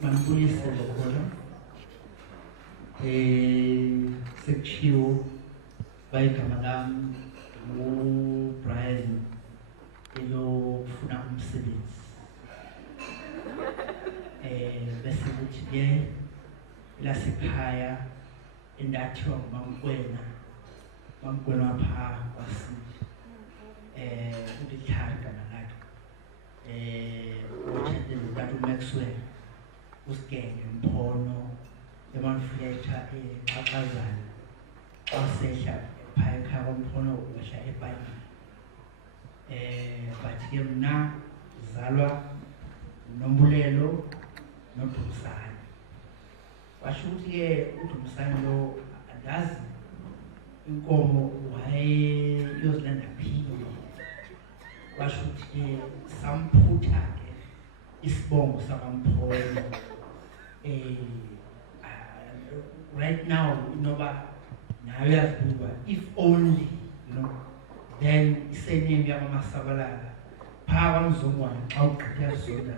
Manibuyisele khona sekuchiwo bayigama lami Brian elofuna umsebenzi bese kuthi ke lasekhaya endathiwa nguMamkwena pha kwasini uLithari igama lakhe uthande noTata Maxwell uSigenge Mphono eManfletcher eXhaqazana wasehla phaya ekhaya kwaMphono wehla eBhayibheli bathi ke mna uzalwa Nombulelo noDumsane washo ukuthi ke uDumsane lo andazi inkomo wayeyozilanda phini washo ukuthi ke samphutha ke isibongo sakaMphono right now noba nayo yazibuka if only then isename yamasabalala phaa kwaMzongwane xa ugqitha zona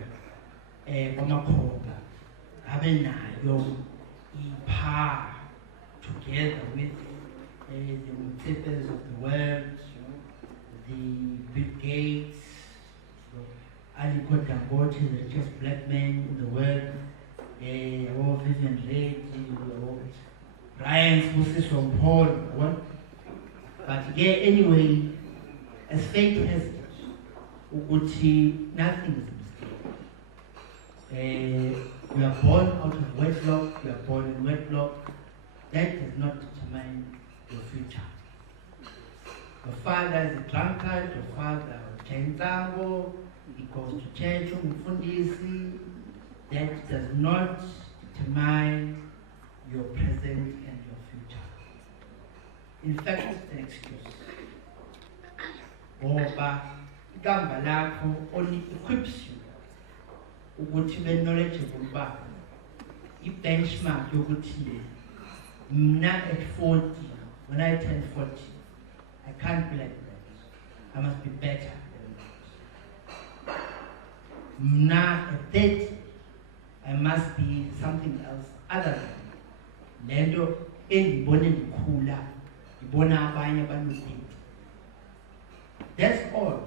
kwaMakhoba abe nayo iphaa together with the Mtsepes of the world, the Bill Gates, Aliko Dangote, the richest black man in the world, Vivian Reid, Brian Sibusiso Paul, but yeah, anyway, as fate has it, nothing is a mistake. You are born out of wedlock, you are born in wedlock, that does not determine your future. Your father is a drunkard, your father is Chentango, he goes to church, that does not determine your present and your future. In fact, it's an excuse. Ngoba igama lakho only equips you ukuthi ube knowledgeable uba i-benchmark yokuthi mna at 40, when I turn 40, I can't be like that. I must be better than that. Mna at 30, I must be something else other than lento endibone ndikhula ndibona abanye abanodinga. That's all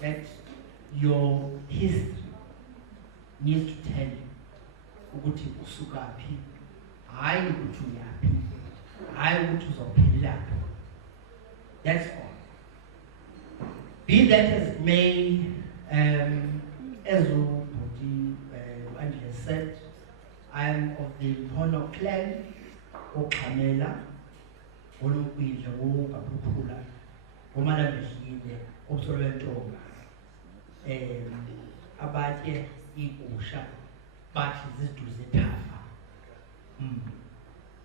that your history needs to tell you. Ukuthi usuka phi, hayi ukuthi uyaphi, hayi ukuthi uzophelaphi. That's all. Be that as may, as Angela said, I am of the Mphono clan, Okhamela, Olukwidla, Okapuphula, Omalabeshile, Obsolwentonga, Abatye igusha, bathi ziduze thafa.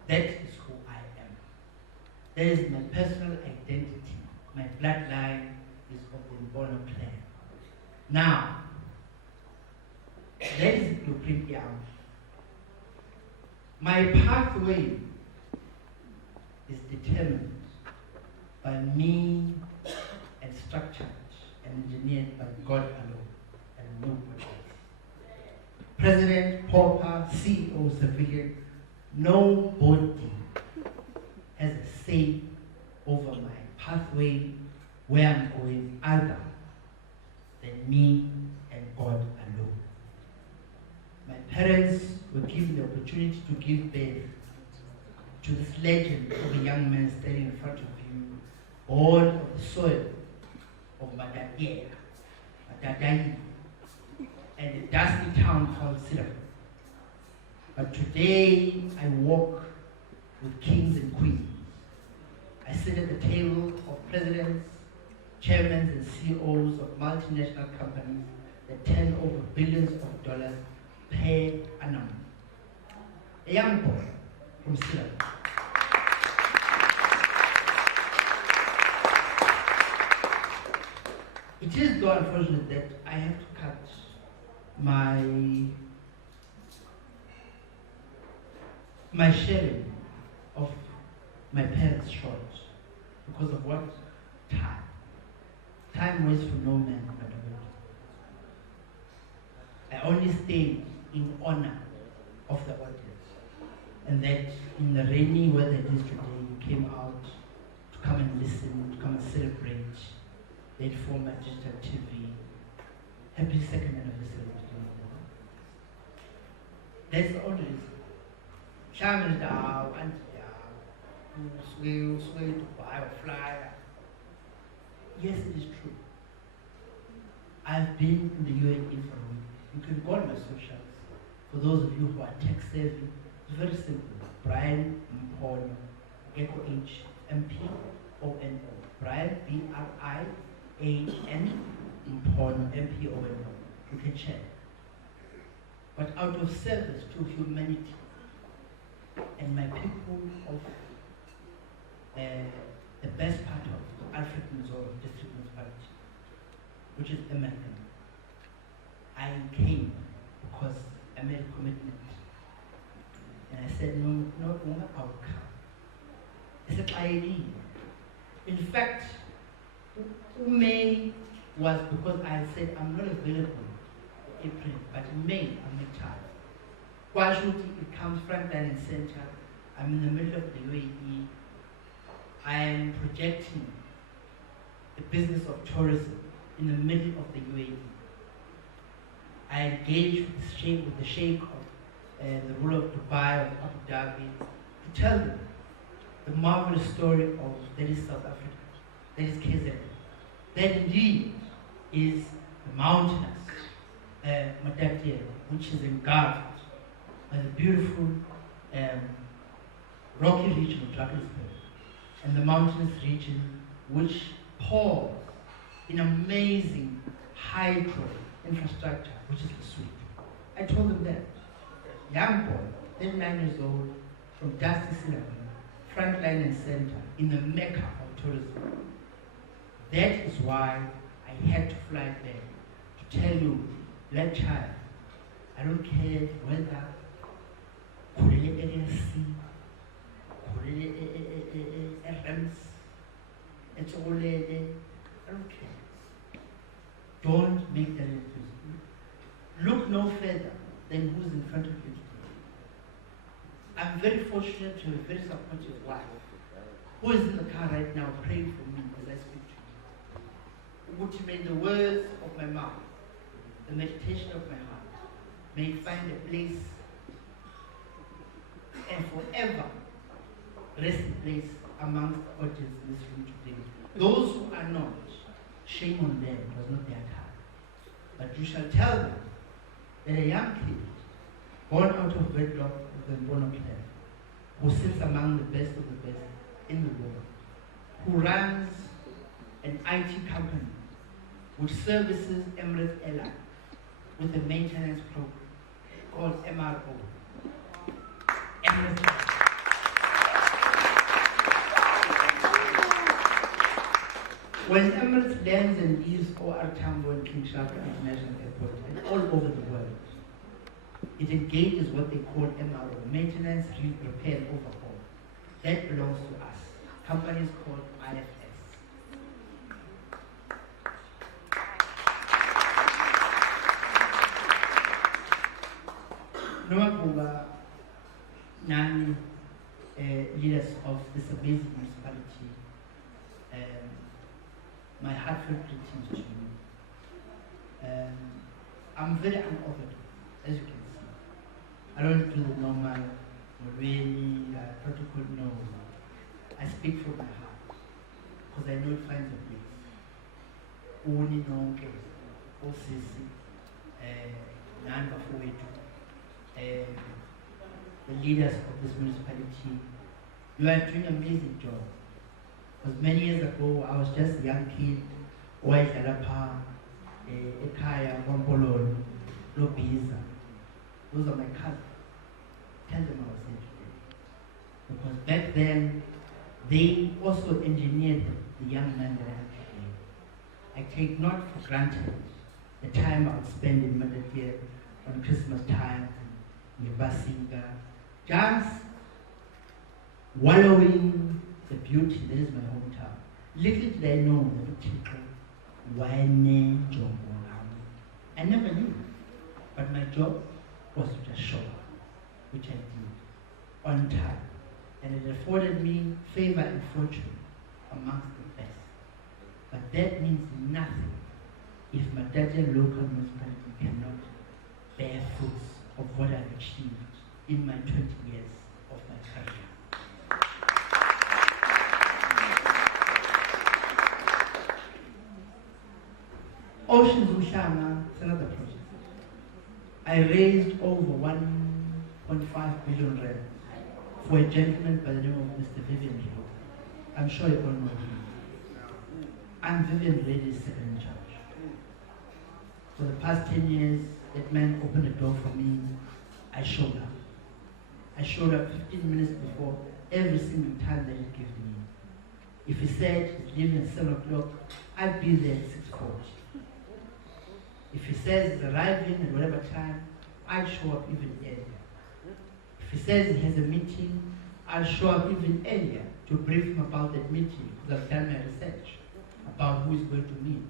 That is who I am. That is my personal identity. My bloodline is of the Mphono clan. Now, that is the blueprint here. My pathway is determined by me and structured and engineered by God alone and nobody else. President, pauper, CEO, civilian, nobody has a say over my pathway where I'm going other than me and God alone. My parents were given the opportunity to give birth to this legend of a young man standing in front of you, born of the soil of Madadea, Madadai, and a dusty town called Sira. But today I walk with kings and queens. I sit at the table of presidents, chairmen and CEOs of multinational companies that turn over billions of dollars per annum. A young boy from Sri Lanka. It is though unfortunate that I have to cut my sharing of my parents short because of what? Time. Time waits for no man but a woman. I only stayed in honor of the audience. And that in the rainy weather it is today, you came out to come and listen, to come and celebrate that former digital TV. Happy second anniversary. That's the only reason. Shaman down and sway to buy or fly. Yes, it is true. I've been in the UAE for a week. You can go on my socials. For those of you who are tech savvy, it's very simple. Brian Mpono, Gecko H M P O N O. Brian BRIAN Mpono MPONO. You can check. But out of service to humanity and my people of the best part of African Zone District Municipality, which is American, I came because I made a commitment. And I said, no, I'll come. It's a idea. In fact, May was because I said I'm not available in April, but in May I'm retired. Kwashuti, it comes front line and center. I'm in the middle of the UAE. I am projecting the business of tourism in the middle of the UAE. I engage with the Sheikh of the ruler of Dubai, of Abu Dhabi, to tell them the marvelous story of that is South Africa, that is KZN. That indeed is the mountainous Matatiele, which is engulfed by the beautiful rocky region of Drakensberg, and the mountainous region which pours in amazing hydro infrastructure, which is the Sweet. I told them that. Young boy, 39 years old, from Dusty Cinema, front line and center, in the mecca of tourism. That is why I had to fly there, to tell you, black child, I don't care whether Kulele LLC, Kulele RMs, it's all I don't care. Don't make that excuse. Look no further than who's in front of you today. I'm very fortunate to have a very supportive wife who is in the car right now praying for me as I speak to you. Which made the words of my mouth, the meditation of my heart, may find a place and forever rest in place amongst the audience in this room today. Those who are not, shame on them, it was not their time. But you shall tell them that a young kid, born out of wedlock with a born plan, who sits among the best of the best in the world, who runs an IT company which services Emirates Airline with a maintenance program called MRO. Emirates. When Emirates lands and leaves OR Tambo and King Shaka International Airport and all over the world, it engages what they call MRO, maintenance, repair, and overhaul. That belongs to us. Companies called IFS. Nomakuba, Nani, leaders of this amazing municipality, my heartfelt greetings to you. I'm very unoffended, as you can see. I don't do the normal, really protocol, no. I speak from my heart, because I know it finds a place. Uni nonke, osisi, nani bafowethu, the leaders of this municipality, you are doing an amazing job. Because many years ago, I was just a young kid, Waidalapa, Ekaya, Wampololo, Lobiza. Those are my cousins. Tell them I was here today. Because back then, they also engineered the young man that I am today. I take not for granted the time I would spend in Matatiele on Christmas time, in Basiga, just wallowing the beauty that is my hometown. Little did I know that people were I never knew. But my job was to just show up, which I did, on time. And it afforded me favor and fortune amongst the best. But that means nothing if Matata local municipality cannot bear fruits of what I've achieved in my 20 years of my career. Oceans Ushama is another project. I raised over 1.5 billion rand for a gentleman by the name of Mr. Vivian Reid. I'm sure you all know him. I'm Vivian Reid's second in charge. For the past 10 years, that man opened a door for me. I showed up. I showed up 15 minutes before every single time that he gave me. If he said he's leaving at 7 o'clock, I'd be there at 6:40. If he says he's arriving at whatever time, I'll show up even earlier. If he says he has a meeting, I'll show up even earlier to brief him about that meeting because I've done my research about who he's going to meet.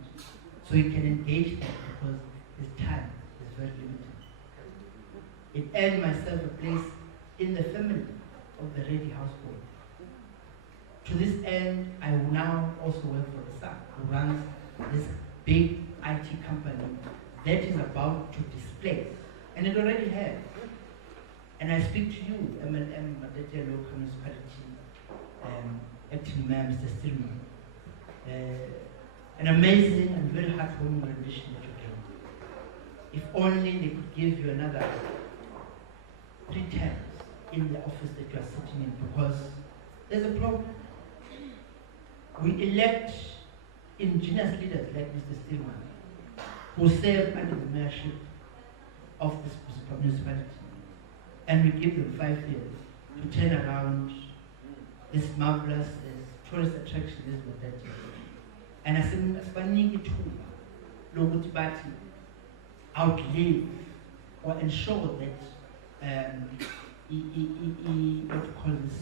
So he can engage him because his time is very limited. It earned myself a place in the family of the Reddy household. To this end, I will now also work for the son who runs this big IT company that is about to displace, and it already has. And I speak to you, MLM, Matete Local Municipality, Acting Mayor Mr. Stillman. An amazing and very heartwarming rendition that you gave. If only they could give you another 3 terms in the office that you are sitting in, because there's a problem. We elect ingenious leaders like Mr. Stillman, who serve under the mayorship of this municipality, and we give them 5 years to turn around this marvelous tourist attraction is with that. And I said, Aspaniki too, Logut Bati, outlive or ensure that what you call this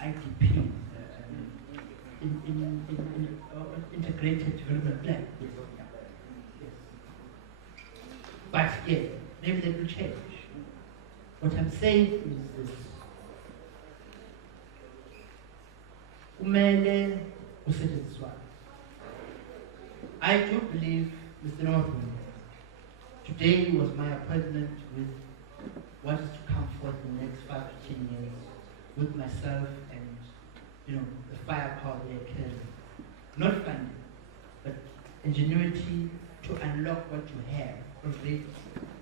IDP, integrated development plan. Yes. But yeah, maybe that will change. What I'm saying is this. Umele usetshenziswa. I do believe, Mr. Norton, today was my appointment with what is to come forth in the next 5 to 10 years with myself and the firepower they are carrying. Not funding, but ingenuity to unlock what you have already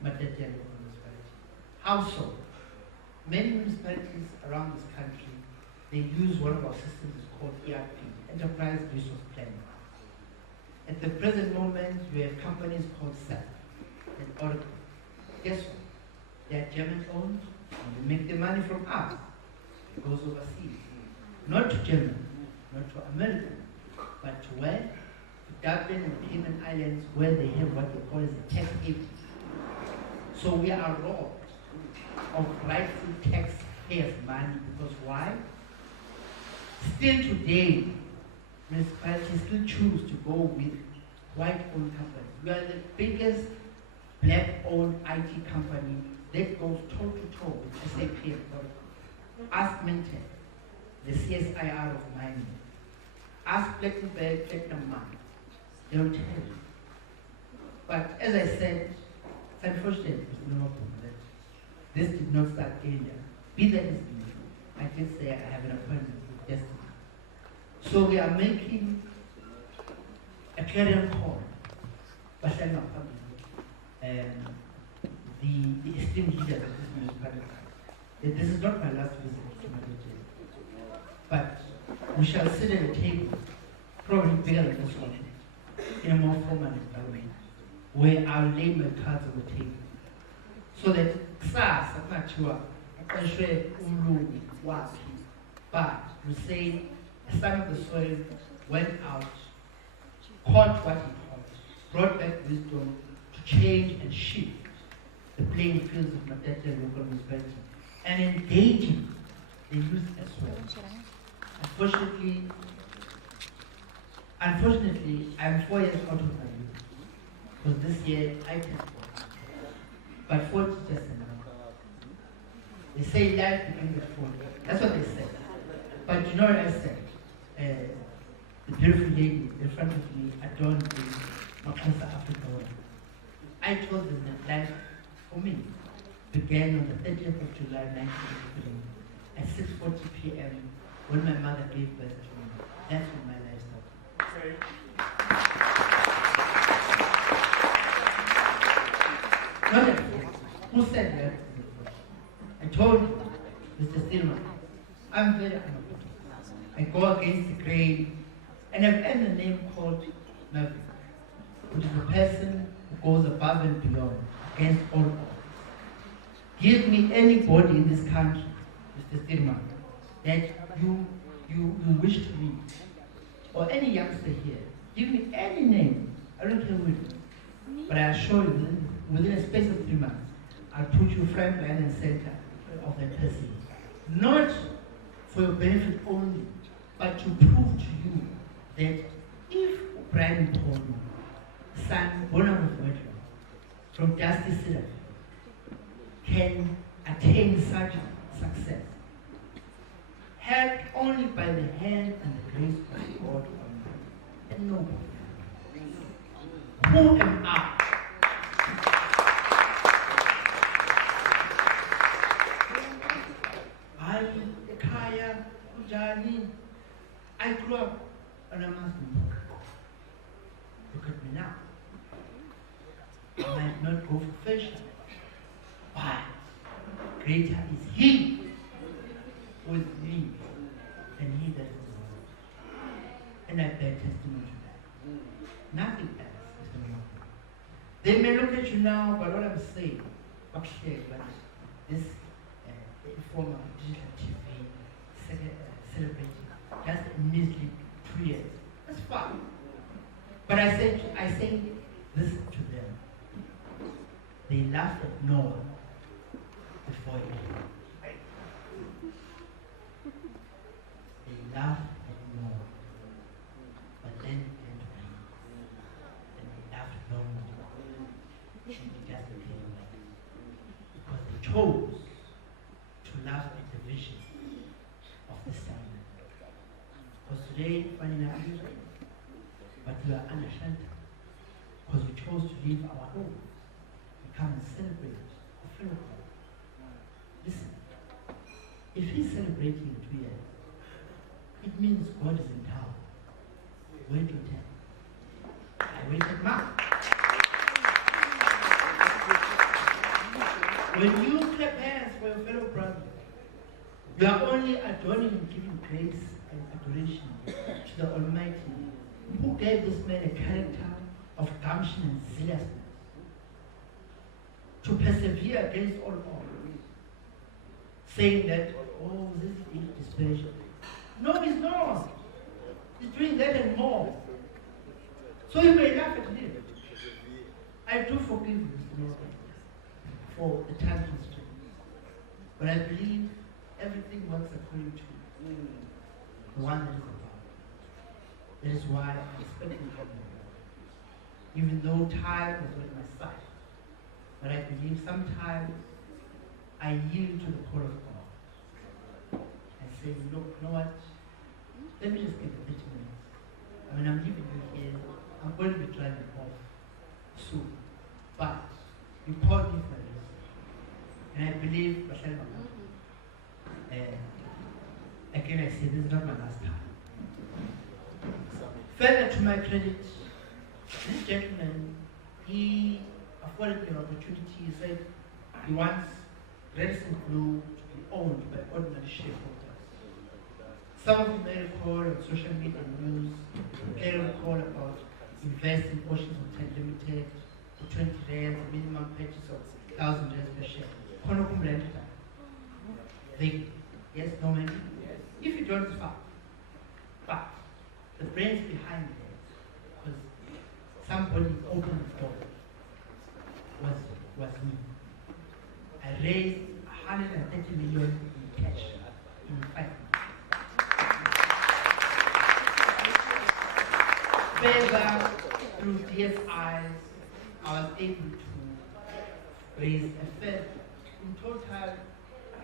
Matete Local Municipality. How so? Many municipalities around this country, they use one of our systems called ERP, Enterprise Resource Planning. At the present moment, we have companies called SAP and Oracle. Guess what? They are German-owned, and we make the money from us. It goes overseas. Not to Germany, not to America, but to where? To Dublin and Cayman Islands, where they have what they call as a tax haven. So we are robbed of rightful taxpayers' money because why? Still today, municipalities still choose to go with white-owned companies. We are the biggest black-owned IT company that goes toe-to-toe with SAP and Oracle. Ask Mintek, the CSIR of mining. Ask Platinum-Berg, Platinum Mine. They will tell you. But as I said, it's unfortunate, Mr. Norton, that this did not start earlier. Be that as it may, I did say I have an appointment with Destiny. So we are making a clarion call, but I'm not the esteemed leaders of this municipality. This is not my last visit to Matete, but we shall sit at a table, probably bigger than this one, in a more formal environment, where I'll lay my cards on the table, so that kusasa kungathiwa aqeshwe umlungu wakhe, but we say a son of the soil went out, caught what he caught, brought back wisdom to change and shift the playing fields of Matete Local Municipality, and engaging the youth as well. Unfortunately, I'm 4 years out of my youth, because this year I turned 40. But 40 just enough. They say life begins at 40. That's what they say. But you know what I said? The beautiful lady in front of me adorned the Makosa Africa woman. I told them that life, for me, began on the 30th of July 1983 at 6:40 p.m. when my mother gave birth to me. That's when my life started. Not at 40. Who said that? I told Mr. Stillman, I'm very unapologetic. I go against the grain, and I've earned a name called Maverick, which is a person who goes above and beyond against all odds. Give me anybody in this country, Mr. Stillman, that you wish to meet, or any youngster here. Give me any name. I don't care who it is. But I assure you, within a space of 3 months, I'll put you front, line, and center of that person. Not for your benefit only, but to prove to you that if Brian Mphomo, son, born out of wedlock, from Dusty Cedar, can attain such success, helped only by the hand and the grace of God Almighty, and nobody. Who am I? Kaya, Ujani. I grew up on a Muslim. Look at me now. I might not go for fashion, but greater is He with me than he that is in the world. And I bear testimony to that. Nothing else, Mr. Mokoko. They may look at you now, but what I'm saying, okay, but this informal digital TV celebrating just a measly 2 years. That's fine. But I say this to them. They laughed at Noah before he came. They laughed at Noah, but then it came to me. And they laughed no more. And it just became like, because they chose to laugh at the vision of the sun. Because today, funny enough, but we are unashamed because we chose to leave our home. We come and celebrate a fellow God. Listen, if he's celebrating in 2 years, it means God is in town. Wait till 10. I waited Mark. When you clap hands for your fellow brother, you are only adoring and giving grace and adoration to the Almighty, who gave this man a character of gumption and zealousness to persevere against all odds, saying that, oh, this is displeasure. No, he's not. He's doing that and more. So you may laugh at him. I do forgive you, Mr. Morgan, for the time constraints. But I believe everything works according to the one that is above. That is why I expect you from you. Even though time was on my side. But I believe sometimes I yield to the call of God. I say, look, you know what? Let me just give it 30 minutes. I mean, I'm leaving you here. I'm going to be driving off soon. But you called me for this. And I believe, again I say, this is not my last time. Further to my credit, this gentleman, he afforded me an opportunity. He said he wants Radisson Blu to be owned by ordinary shareholders. Some of you may recall on social media news, may recall about Invest in Oceans Hotel Limited for 20 rands, minimum purchase of 1,000 rands per share. They, yes, no, maybe? Yes. If you don't, it's fine. But the brains behind it, because somebody opened the door, was me. I raised 130 million in cash in 5 months. Further, through DSIs, I was able to raise a further, in total,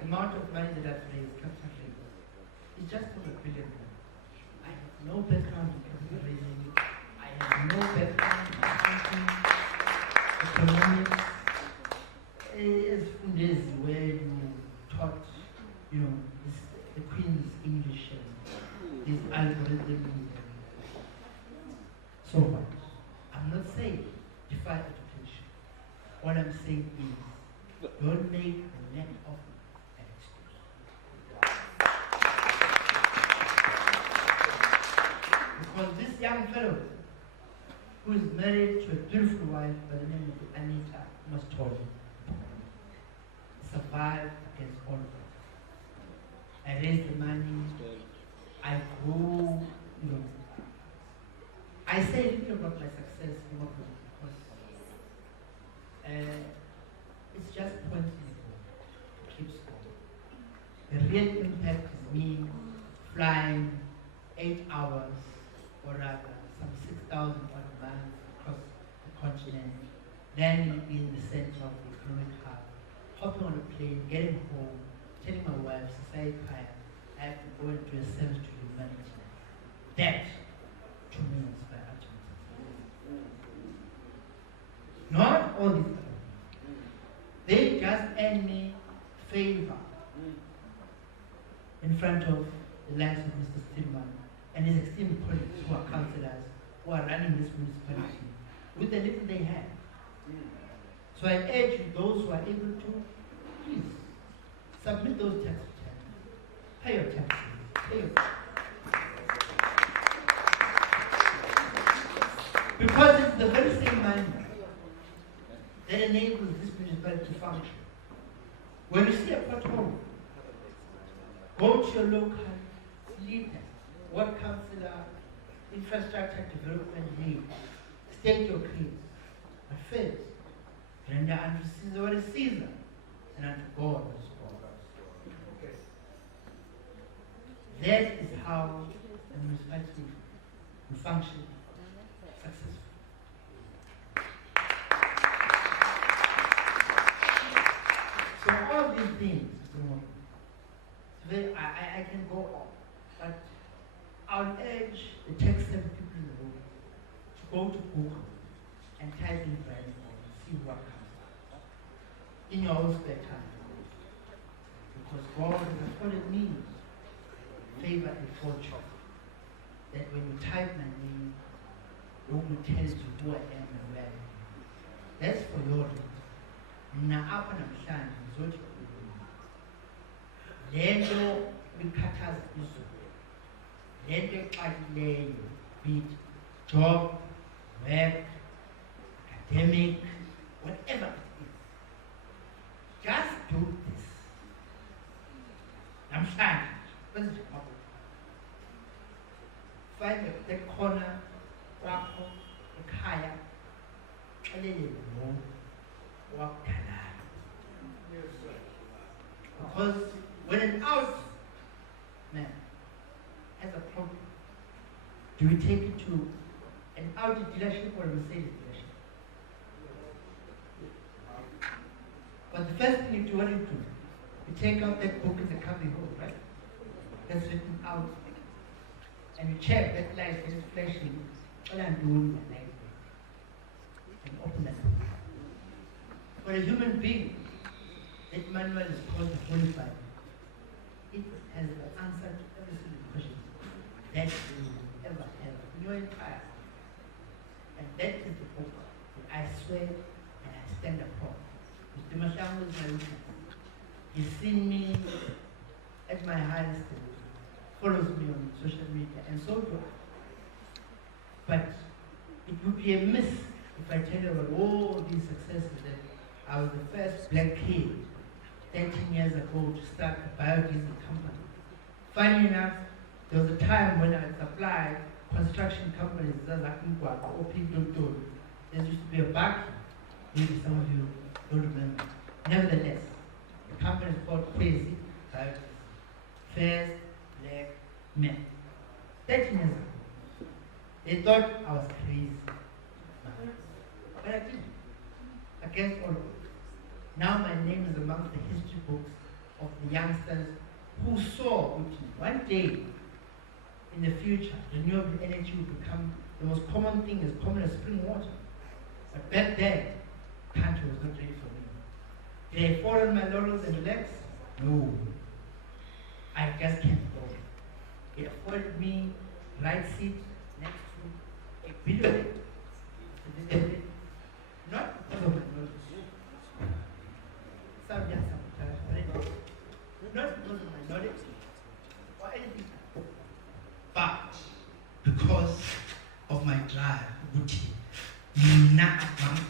the amount of money that I've raised, capital raised, is just over $1 billion. I have no background in capital raising. I have no background in accounting, economics. As Fundezi, where you taught, this, the Queen's English and this algorithm and so on. I'm not saying defy education. What I'm saying is don't make the lack of an excuse. Because this young fellow who is married to a beautiful wife by the name of Anita Mastoli survived against all of us. I raised the money, I grew, I say a little about my success because it's just pointing to keep score. The real impact is me flying 8 hours, or rather some 6,000 miles across the continent, landing in the center of the economic hub, hopping on a plane, getting home, telling my wife, Society Kaya, I have to go and do a service to humanity. That, to me, is my ultimate success. Not all these other things. They just earn me favor in front of the likes of Mr. Stillman and his esteemed colleagues who are councillors, who are running this municipality, with the little they have. So I urge you, those who are able to, please, submit those tax returns. Pay your taxes. Pay your taxes. Because it's the very same money that enables this municipality to function. When you see a pothole, go to your local leader, ward councillor, infrastructure development lead, state your case. But first, render unto Caesar what is Caesar, and unto God what is God. That is how a municipality will function successfully. So all these things, I can go on, but I would urge the tech-savvy people in the room to go to Google and type in brand and see what comes up in your own spare time. Because God has afforded me favor and fortune that when you type my name, Google tells you who I am and where I am. That's for your reason. Mina apha namhlanje ngizothi lento ikhathaza izulu, lento exakileyo, be it job, work, academic, whatever it is. Just do this. Namhlanje find the corner wakho ekhaya xelele lo wakudalayo. Because when an out man has a problem, do we take it to an Audi dealership or a Mercedes dealership? But the first thing you do, what do? You take out that book in the cubby hole, right? That's written out. And you check that light is flashing. All I'm doing is like this. And open that book. For a human being, that manual is called the Holy Bible. It has the answer to every single question that you will ever have in your entire life. And that is the book that I swear and I stand upon. Mr. Mashango is my witness. He's seen me at my highest level, follows me on social media, and so do I. But it would be a miss if I tell you about all these successes that I was the first black kid 13 years ago to start a biodiesel company. Funny enough, there was a time when I supplied construction companies, or people do. There used to be a vacuum. Maybe some of you don't remember. Nevertheless, the company is called Crazy Biodiesel. First black men. 13 years ago. They thought I was crazy. But I didn't. Against all of it. Now my name is amongst the history books of the youngsters who saw one day in the future, renewable energy will become the most common thing, as common as spring water. But back then, country was not ready for me. Did I fall on my laurels and relax? No. I just can't go. It afforded me right seat next to a billionaire. Not because of my knowledge. Some young not because of my knowledge or anything, but because of my drive, Gucci. Not among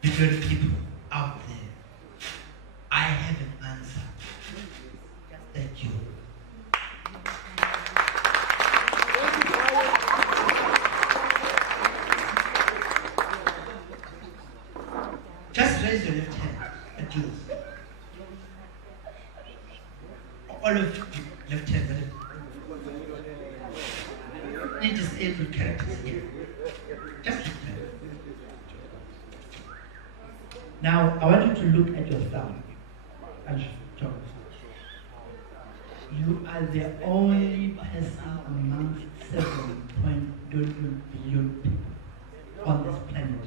billion people out there. I have an answer. Just thank you. Just raise your left hand at you. All of you, left hand. Need disabled characters here. Just left hand. Now, I want you to look at your thumb. You are the only person amongst 7.2 billion people on this planet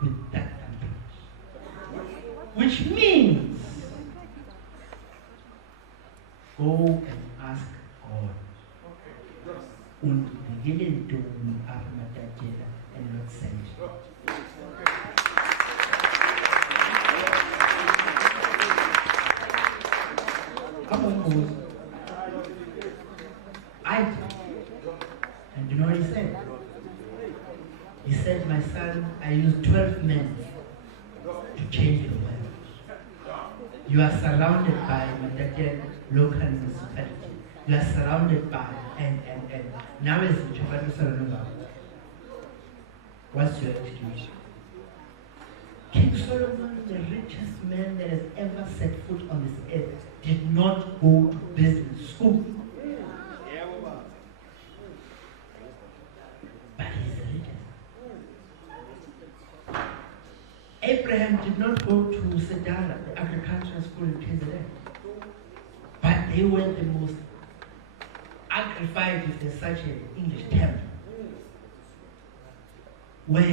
with that ambition. Which means, go and ask God. Und begin to and not send. I did. And you know what he said? He said, my son, I used 12 men to change the world. You are surrounded by Matatiele local municipality. You are surrounded by and now is what's your excuse? King Solomon, the richest man that has ever set foot on this earth, did not go to business school. But he's the richest. Abraham did not go to Sedara, the agricultural school in KZN. But they were the most agrified, if there's such an English term. When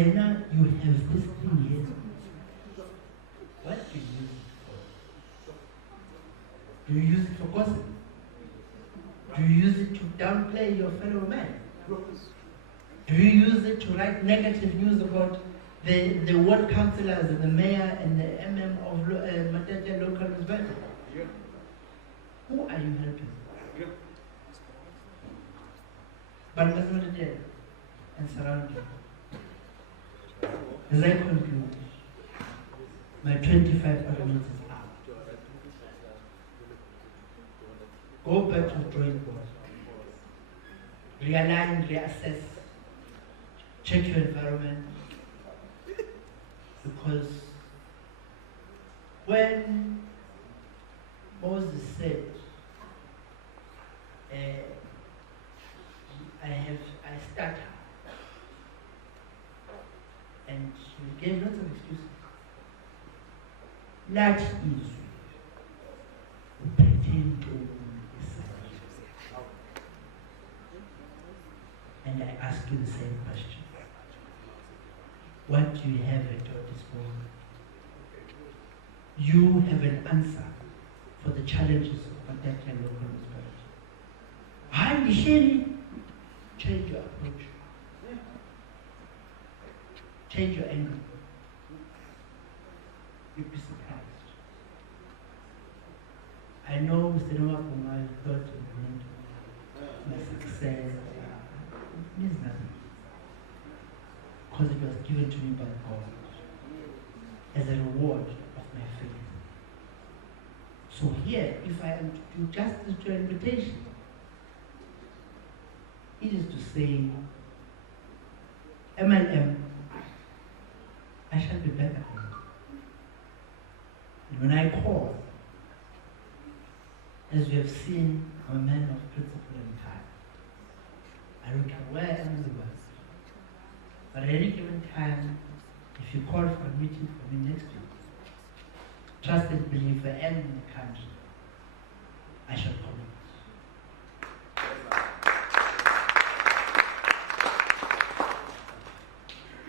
you have this thing here, what do you use it for? Do you use it for gossip? Do you use it to downplay your fellow man? Do you use it to write negative news about the ward councillors and the mayor and the MM of Matatiele local municipality? Who are you helping? But that's not it and surround you. As I conclude, my 25 arguments is out. Go back to the drawing board. Realign, reassess, check your environment. Because when Moses said, I stutter, and he gave lots of excuses. That is pertain to Israel. And I ask you the same question. What do you have at your disposal? You have an answer for the challenges of Matatiele local municipality. I'm sharing. Change your approach. Change your angle. You'd be surprised. I know Mr. Noah Kumar thought my success means nothing. Because it was given to me by God as a reward of my faith. So here, if I am to do justice to your invitation, it is to say, MLM, I shall be back again. And when I call, as we have seen, I'm a man of principle and time. I don't care where I am in the world. But at any given time, if you call for a meeting for me next week, trust and belief and in the country, I shall commit.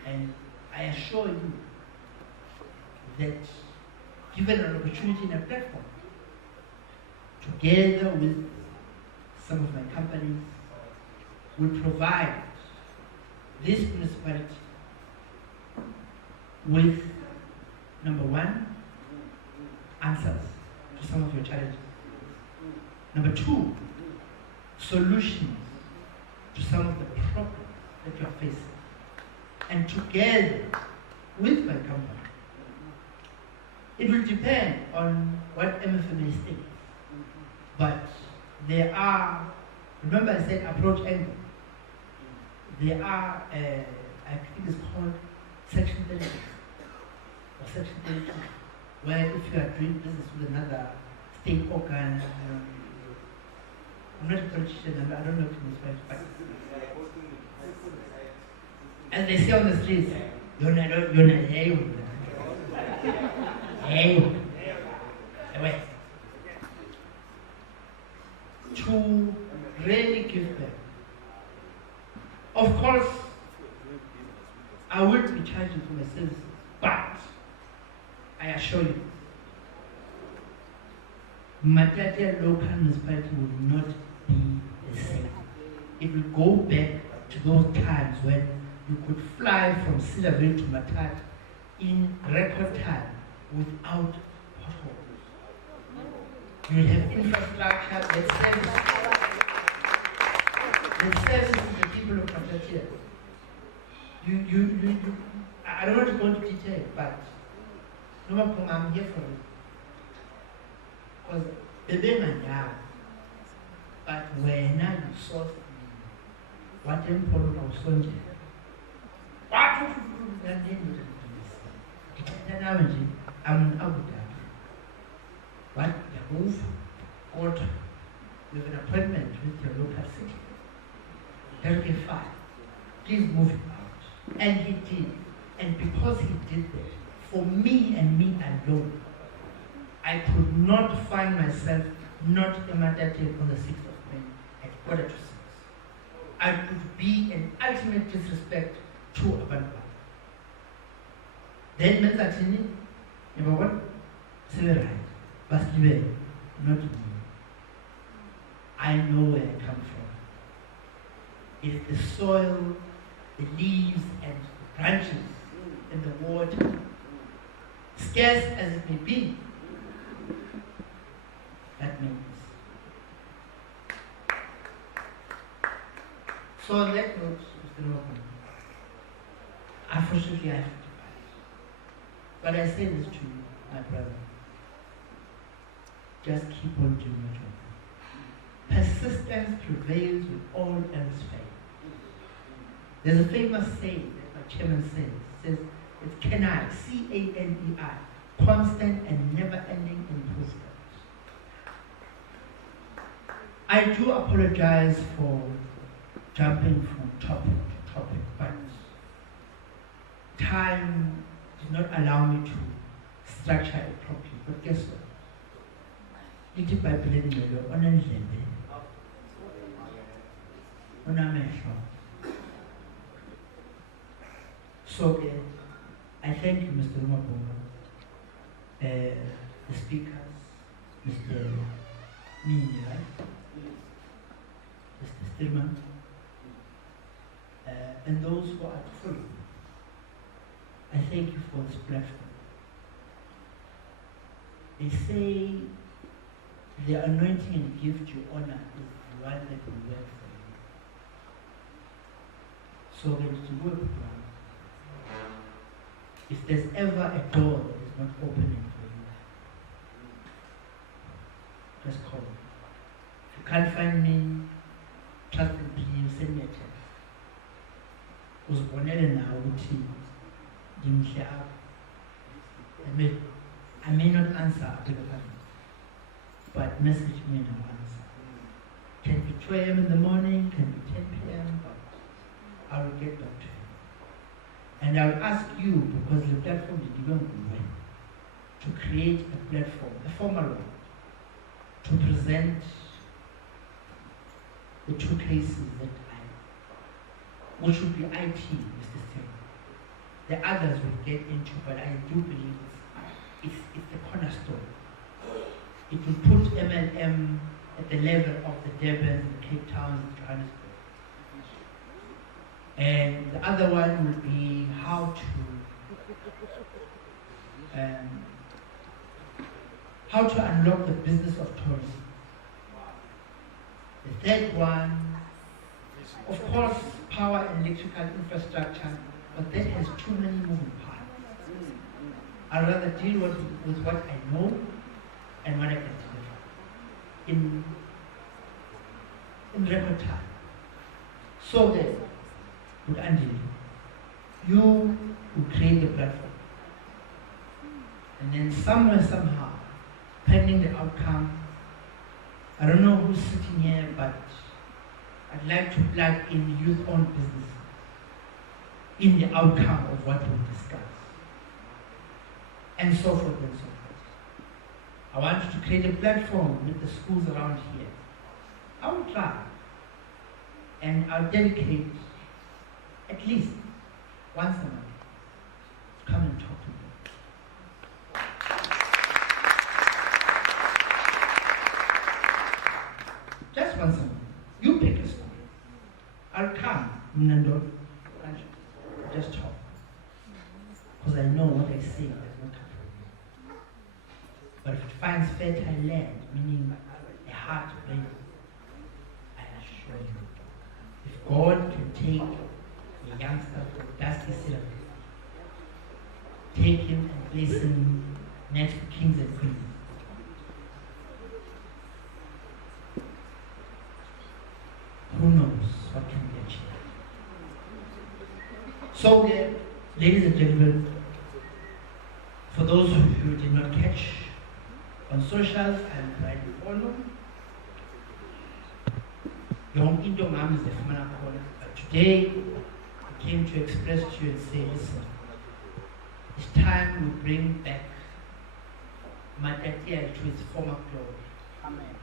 And I assure you that given an opportunity in a platform, together with some of my companies, will provide this municipality with, number one, answers to some of your challenges. Number two, solutions to some of the problems that you are facing. And together with my company, it will depend on what MFMA thinks. But there are, remember I said approach angle. There are, I think it's called Section 30 or Section 32, where if you are doing business with another state organ, I'm not a politician, I don't know if it's right, but as they say on the streets, you're not to really give back. Of course, I will be charging for my services, but I assure you, Matata local municipality will not be the same. It will go back to those times when you could fly from Cedarville to Matata in record time without potholes. You have infrastructure that serves the people of Matata. I don't want to go into detail, but I'm here for it. Because but when I saw what important was Sonja, I'm in Abu Dhabi. What the move got with an appointment with your local city. That'll be fine. Please move it out. And he did. And because he did that, for me and me alone, I could not find myself not emanated on the 6th of May at 5:45. I could be an ultimate disrespect to Abantu. Then Menzatini, number one, civil right, but not me. I know where I come from. It is the soil, the leaves, and the branches, and the water, scarce as it may be. That means. So on that note, Mr. Roman, unfortunately I have to depart. But I say this to you, my brother. Just keep on doing your job. Persistence prevails with all else fail. There's a famous saying that my chairman says it's CANEI, C-A-N-E-I, constant and never-ending improvement. I do apologize for jumping from topic to topic, but time did not allow me to structure it properly. But guess what? Ithi iBhayibhile lelo onendlebe onamehlo. So I thank you, Mr. Rumabonga, the speakers, Mr. Mini, right? Mr. Stillman, and those who are to follow. I thank you for this platform. They say the anointing and gift you honor is the one that will work for you. So when you work plan, if there's ever a door that is not opening for you, just call me. If you can't find me, trust and believe, send me a text. Uzibonele nawe ukuthi ngimhle apha. I may not answer but message me and I'll answer. Can be 2 a.m. in the morning, can be 10 p.m., but I will get back to you. And I'll ask you, because the platform is given away. to create a platform, a formal one, to present the two cases which would be IT, Mr. Singh. The others will get into, but I do believe it's the cornerstone. It will put MLM at the level of the Durban, the Cape Town, the Johannesburg. And the other one will be how to unlock the business of tourism. The third one, of course, power and electrical infrastructure, but that has too many moving parts. I'd rather deal with what I know and what I can deliver in record time. So that with Andy, you will create the platform. And then somewhere, somehow, pending the outcome, I don't know who's sitting here, but I'd like to plug in youth-owned businesses in the outcome of what we discuss. And so forth and so forth. I want you to create a platform with the schools around here. I will try. And I'll dedicate at least once a month to come and talk to them. Just once a month. You pick a school. I'll come, Minando, just talk. Because I know what I say does not come from you. But if it finds fertile land, meaning a heart brain, I assure you, if God can take a youngster from dusty syllabus, take him and place him next to kings and queens, who knows what can be achieved. So, ladies and gentlemen, for those who did not catch on socials and trying to follow, young Indo Mam is the Famana Corner. But today, I came to express to you and say, listen, it's time we bring back Matatia to its former glory. Amen.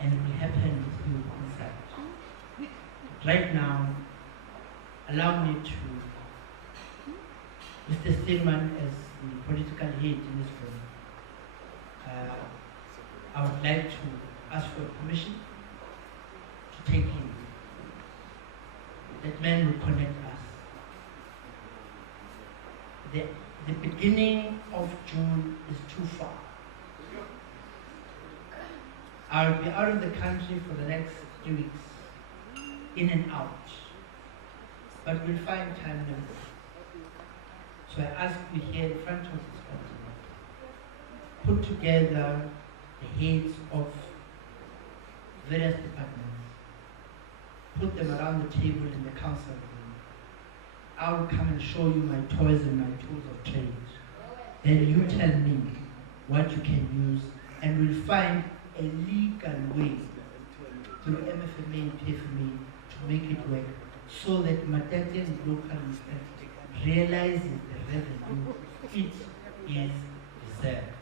And it will happen with you inside. Right now, allow me to, Mr. Stillman, as the political head in this room, I would like to ask for permission to take him. That man will connect us. The beginning of June is too far. I'll be out of the country for the next 3 weeks, in and out. But we'll find time now. So I ask you here in front of this continent, put together the heads of various departments, put them around the table in the council room. I will come and show you my toys and my tools of trade. Then you tell me what you can use, and we'll find a legal way through MFMA and PFMA to make it work, so that Matatian local realizes the revenue it is deserved.